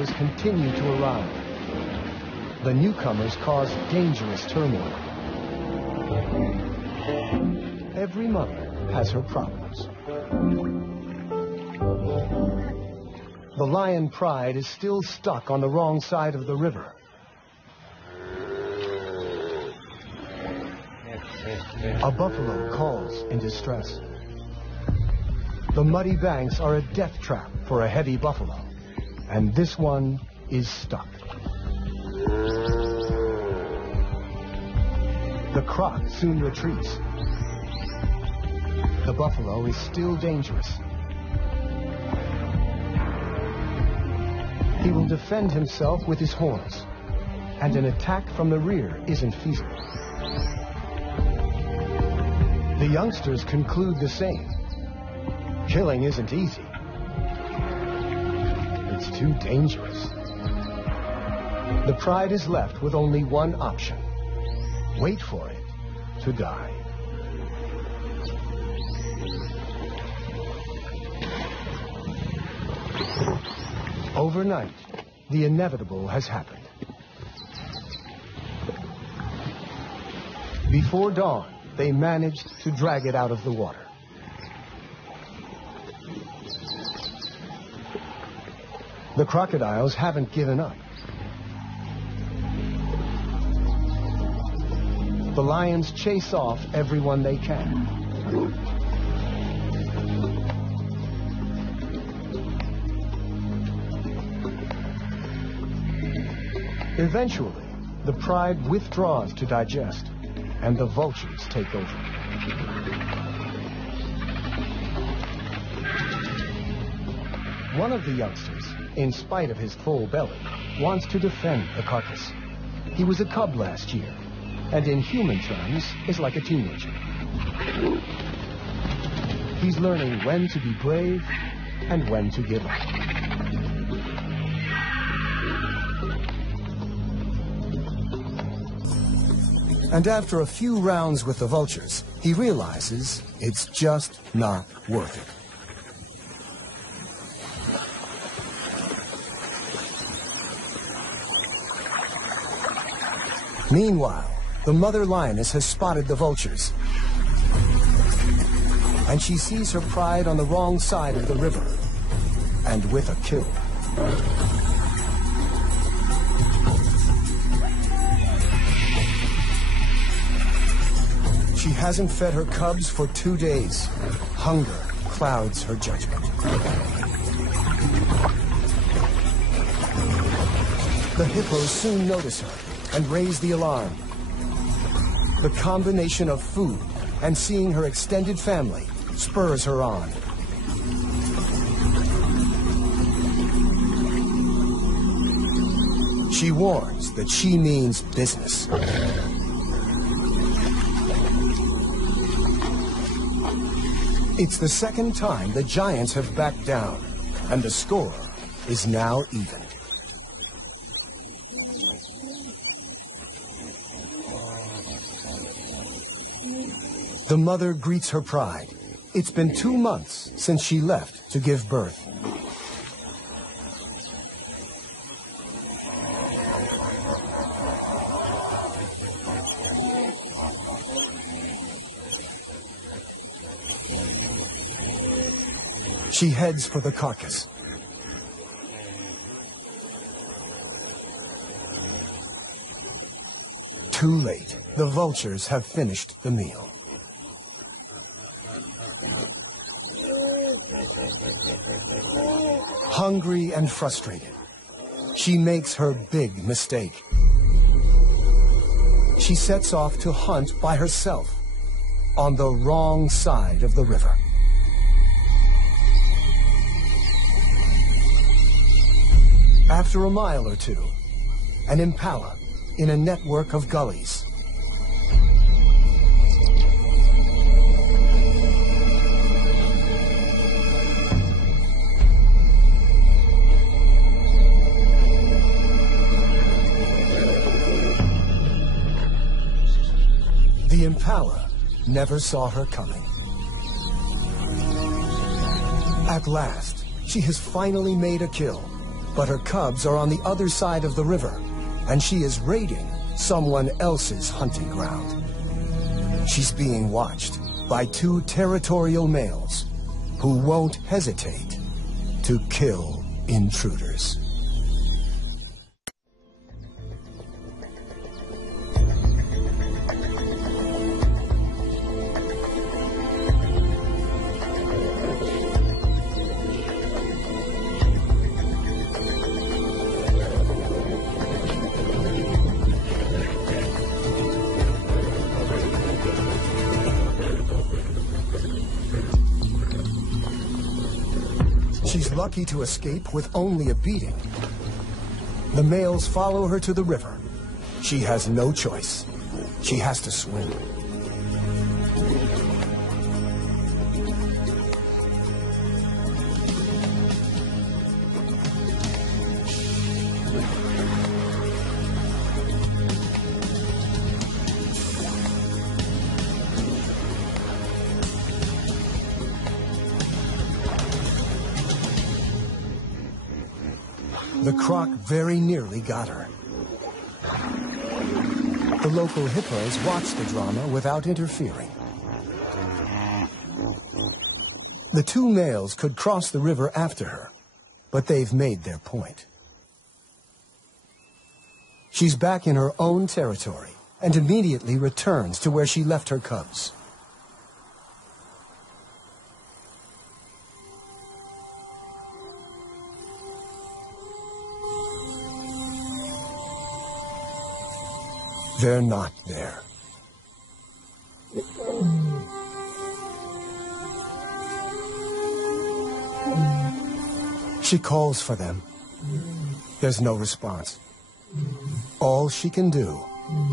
buffaloes continue to arrive. The newcomers cause dangerous turmoil. Every mother has her problems. The lion Pride is still stuck on the wrong side of the river. A buffalo calls in distress. The muddy banks are a death trap for a heavy buffalo, and this one is stuck. The croc soon retreats. The buffalo is still dangerous. He will defend himself with his horns, and an attack from the rear isn't feasible. The youngsters conclude the same. Killing isn't easy. It's too dangerous. The Pride is left with only one option. Wait for it to die. Overnight, the inevitable has happened. Before dawn, they managed to drag it out of the water. The crocodiles haven't given up. The lions chase off everyone they can. Eventually, the Pride withdraws to digest, and the vultures take over. One of the youngsters, in spite of his full belly, wants to defend the carcass. He was a cub last year, and in human terms is like a teenager. He's learning when to be brave and when to give up. And after a few rounds with the vultures, he realizes it's just not worth it. Meanwhile, the mother lioness has spotted the vultures, and she sees her Pride on the wrong side of the river, and with a kill. She hasn't fed her cubs for 2 days. Hunger clouds her judgment. The hippos soon notice her and raise the alarm. The combination of food and seeing her extended family spurs her on. She warns that she means business. It's the second time the giants have backed down, and the score is now even. The mother greets her Pride. It's been 2 months since she left to give birth. She heads for the carcass. Too late. The vultures have finished the meal. Hungry and frustrated, she makes her big mistake. She sets off to hunt by herself on the wrong side of the river. After a mile or two, an impala in a network of gullies. The impala never saw her coming. At last, she has finally made a kill But her cubs are on the other side of the river, and she is raiding someone else's hunting ground. She's being watched by two territorial males who won't hesitate to kill intruders. She's lucky to escape with only a beating. The males follow her to the river. She has no choice. She has to swim. The croc very nearly got her. The local hippos watch the drama without interfering. The two males could cross the river after her, but they've made their point. She's back in her own territory and immediately returns to where she left her cubs. They're not there. She calls for them. There's no response. All she can do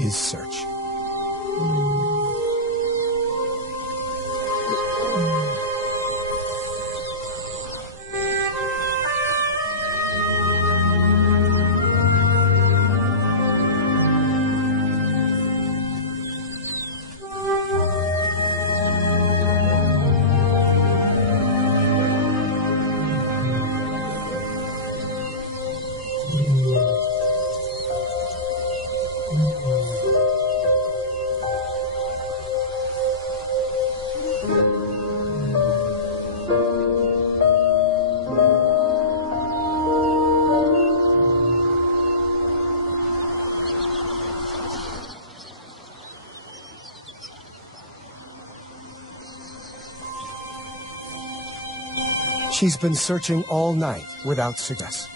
is search. She's been searching all night without success.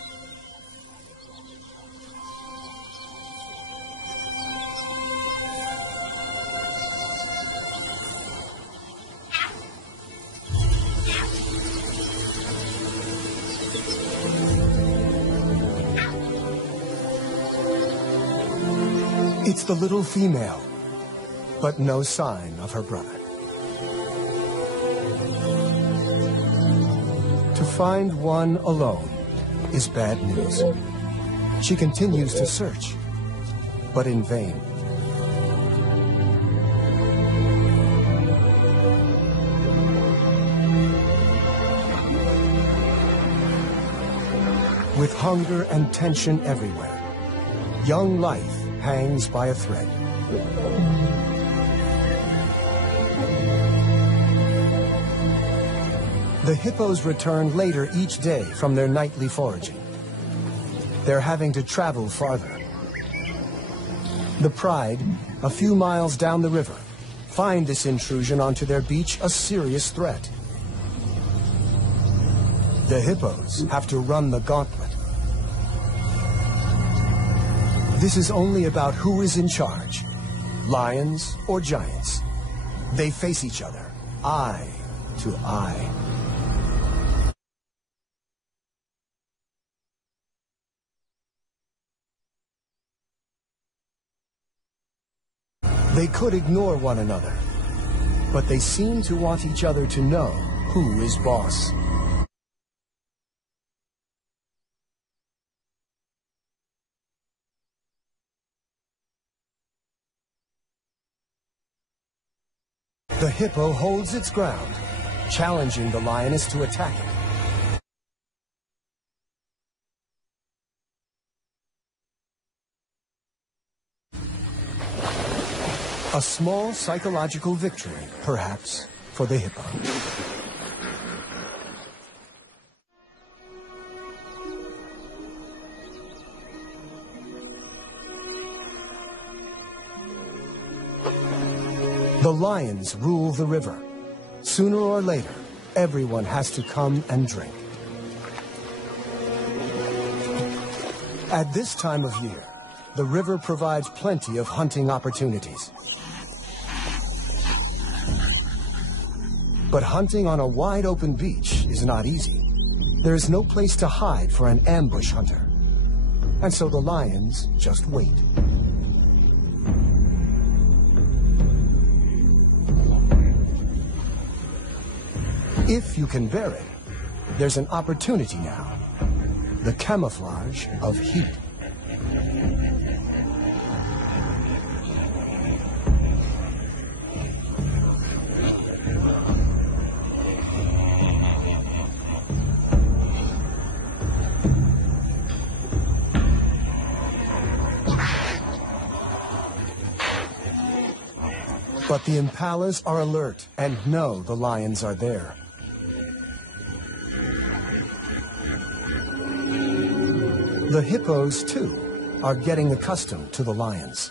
It's the little female, but no sign of her brother. To find one alone is bad news. She continues to search, but in vain. With hunger and tension everywhere, young life hangs by a thread. The hippos return later each day from their nightly foraging. They're having to travel farther. The Pride, a few miles down the river, find this intrusion onto their beach a serious threat. The hippos have to run the gauntlet. This is only about who is in charge, lions or giants. They face each other, eye to eye. They could ignore one another, but they seem to want each other to know who is boss. The hippo holds its ground, challenging the lioness to attack it. A small psychological victory, perhaps, for the hippo. The lions rule the river. Sooner or later, everyone has to come and drink. At this time of year, the river provides plenty of hunting opportunities. But hunting on a wide open beach is not easy. There is no place to hide for an ambush hunter. And so the lions just wait. If you can bear it, there's an opportunity now. The camouflage of heat. But the impalas are alert and know the lions are there. The hippos, too, are getting accustomed to the lions.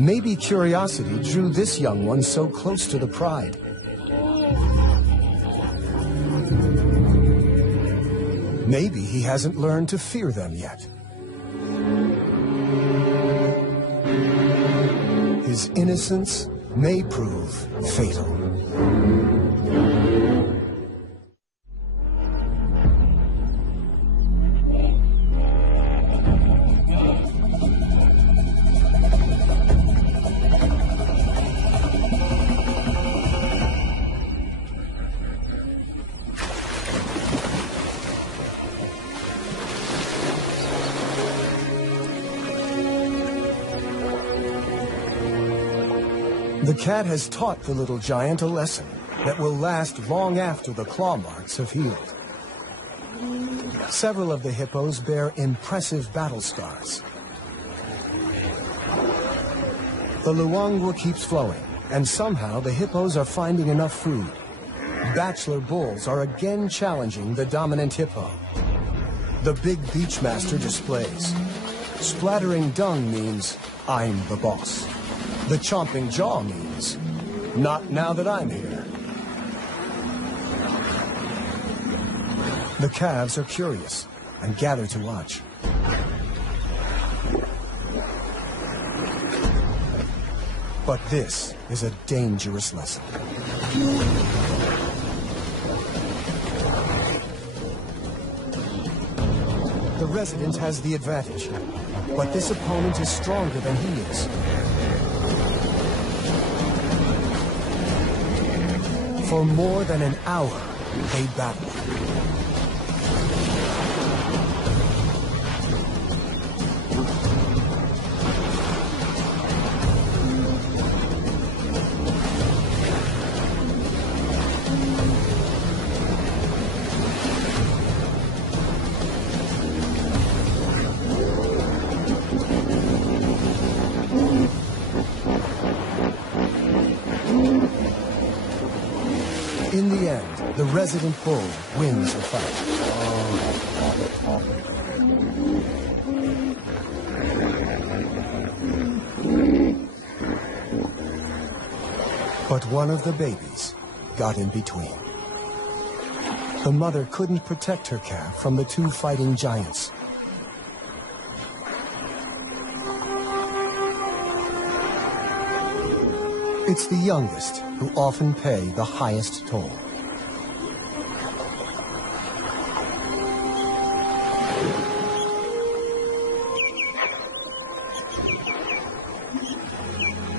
Maybe curiosity drew this young one so close to the pride. Maybe he hasn't learned to fear them yet. His innocence may prove fatal. The cat has taught the little giant a lesson that will last long after the claw marks have healed. Several of the hippos bear impressive battle scars. The luangwa keeps flowing, and somehow the hippos are finding enough food. Bachelor bulls are again challenging the dominant hippo. The big beachmaster displays. Splattering dung means, I'm the boss. The chomping jaw means, not now that I'm here. The calves are curious and gather to watch. But this is a dangerous lesson. The resident has the advantage, but this opponent is stronger than he is. For more than an hour, they battle. In the end, the resident bull wins the fight. But one of the babies got in between. The mother couldn't protect her calf from the two fighting giants. It's the youngest who often pay the highest toll.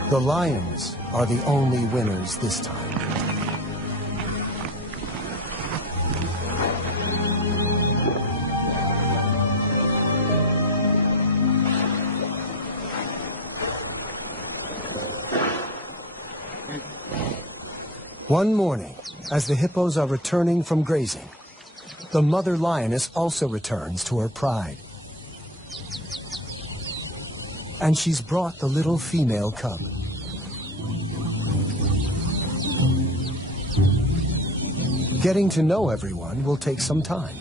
The lions are the only winners this time. One morning, as the hippos are returning from grazing, the mother lioness also returns to her pride. and she's brought the little female cub. Getting to know everyone will take some time.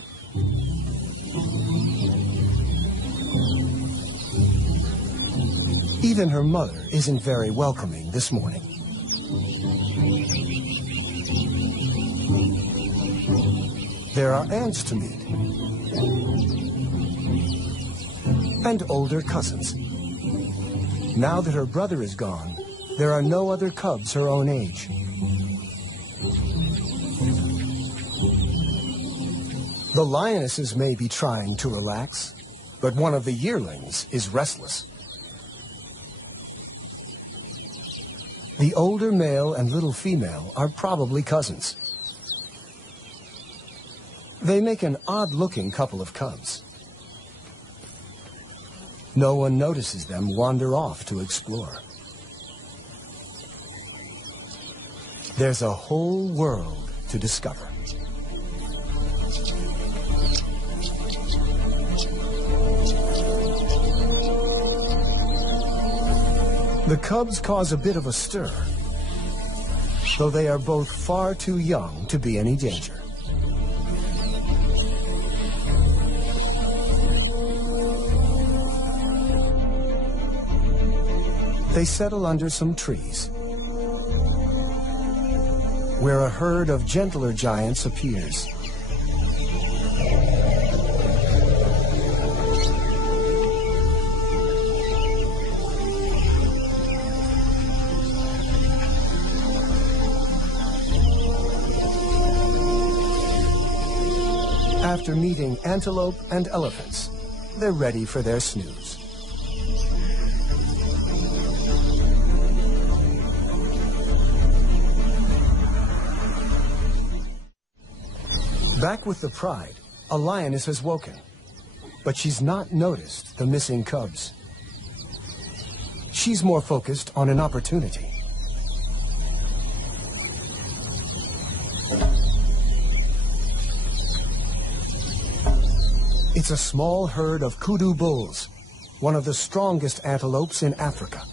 Even her mother isn't very welcoming this morning. There are aunts to meet, and older cousins. Now that her brother is gone, there are no other cubs her own age. The lionesses may be trying to relax, but one of the yearlings is restless. The older male and little female are probably cousins. They make an odd-looking couple of cubs. No one notices them wander off to explore. There's a whole world to discover. The cubs cause a bit of a stir, though they are both far too young to be any danger. They settle under some trees, where a herd of gentler giants appears. After meeting antelope and elephants, they're ready for their snooze. Back with the pride, a lioness has woken, but she's not noticed the missing cubs. She's more focused on an opportunity. It's a small herd of kudu bulls, one of the strongest antelopes in Africa.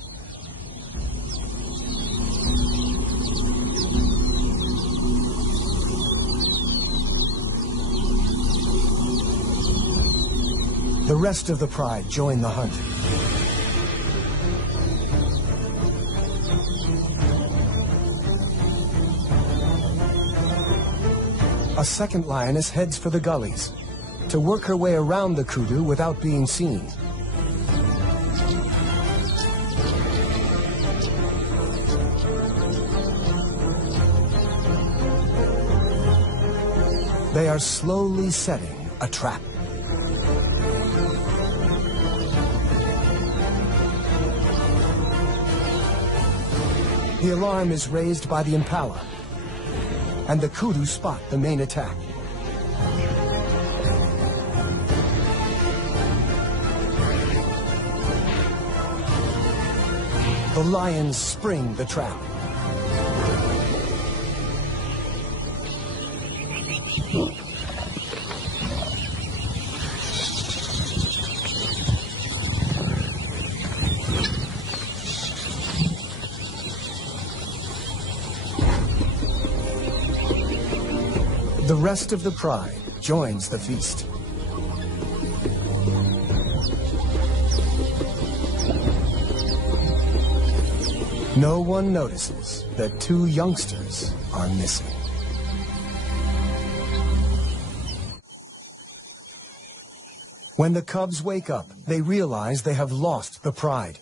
The rest of the pride join the hunt. A second lioness heads for the gullies to work her way around the kudu without being seen. They are slowly setting a trap. The alarm is raised by the impala, and the kudu spot the main attack. The lions spring the trap. The rest of the pride joins the feast. No one notices that two youngsters are missing. When the cubs wake up, they realize they have lost the pride.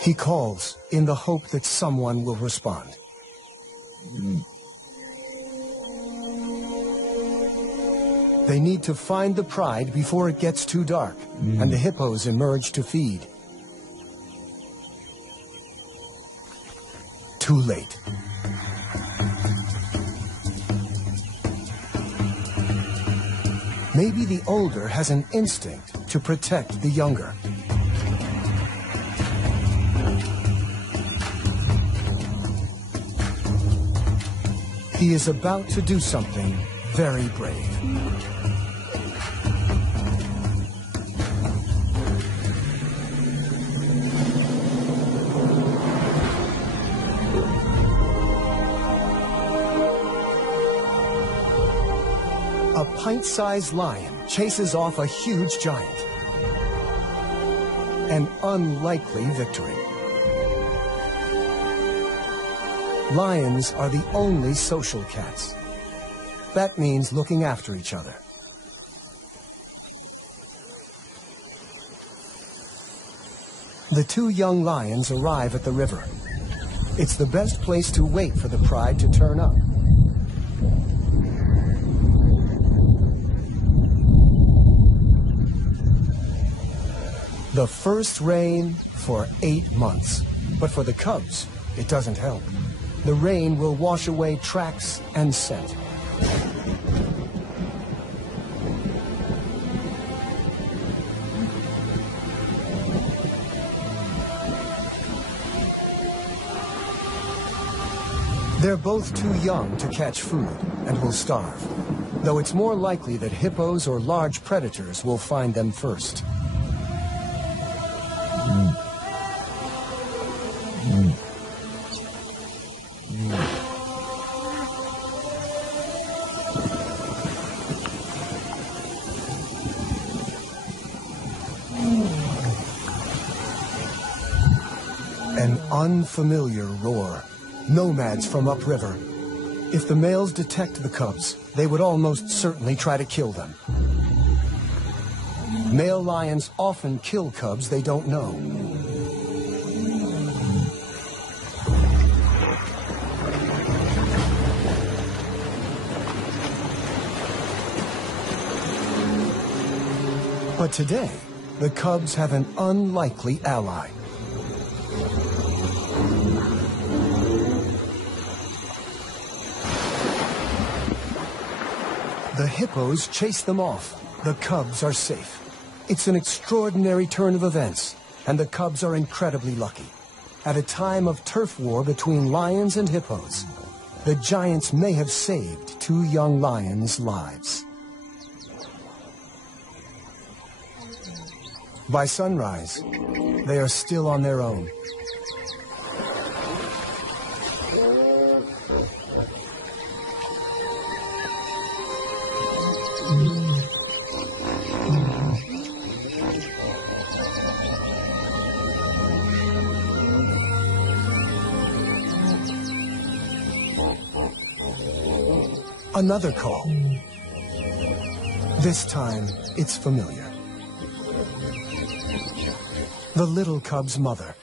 He calls in the hope that someone will respond. They need to find the pride before it gets too dark, and the hippos emerge to feed. Too late. Maybe the older has an instinct to protect the younger. He is about to do something very brave. A pint-sized lion chases off a huge giant. An unlikely victory. Lions are the only social cats. That means looking after each other. The two young lions arrive at the river. It's the best place to wait for the pride to turn up. The first rain for 8 months. But for the cubs, it doesn't help. The rain will wash away tracks and scent. They're both too young to catch food and will starve, though it's more likely that hippos or large predators will find them first. An unfamiliar roar. Nomads from upriver. If the males detect the cubs, they would almost certainly try to kill them. Male lions often kill cubs they don't know. But today, the cubs have an unlikely ally. The hippos chase them off. The cubs are safe. It's an extraordinary turn of events, and the cubs are incredibly lucky. At a time of turf war between lions and hippos, the giants may have saved two young lions' lives. By sunrise, they are still on their own. Another call. This time, it's familiar. The little cub's mother.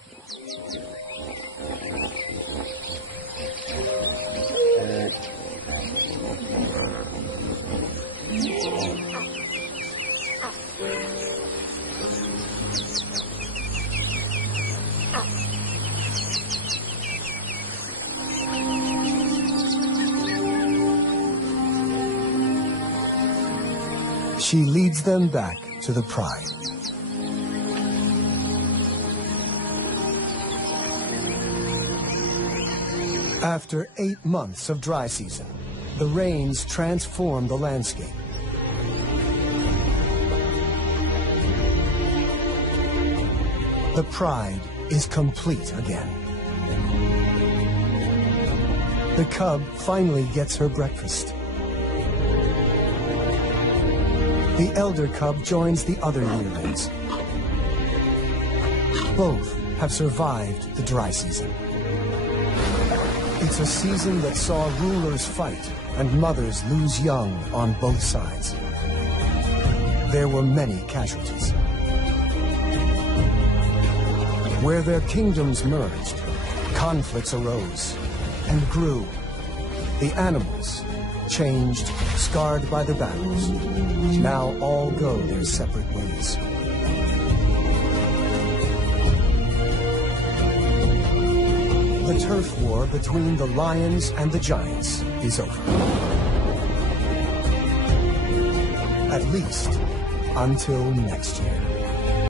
She leads them back to the pride. After 8 months of dry season, the rains transform the landscape. The pride is complete again. The cub finally gets her breakfast. The elder cub joins the other yearlings. Both have survived the dry season. It's a season that saw rulers fight and mothers lose young on both sides. There were many casualties. Where their kingdoms merged, conflicts arose and grew. The animals changed, scarred by the battles. Now all go their separate ways. The turf war between the lions and the giants is over. At least until next year.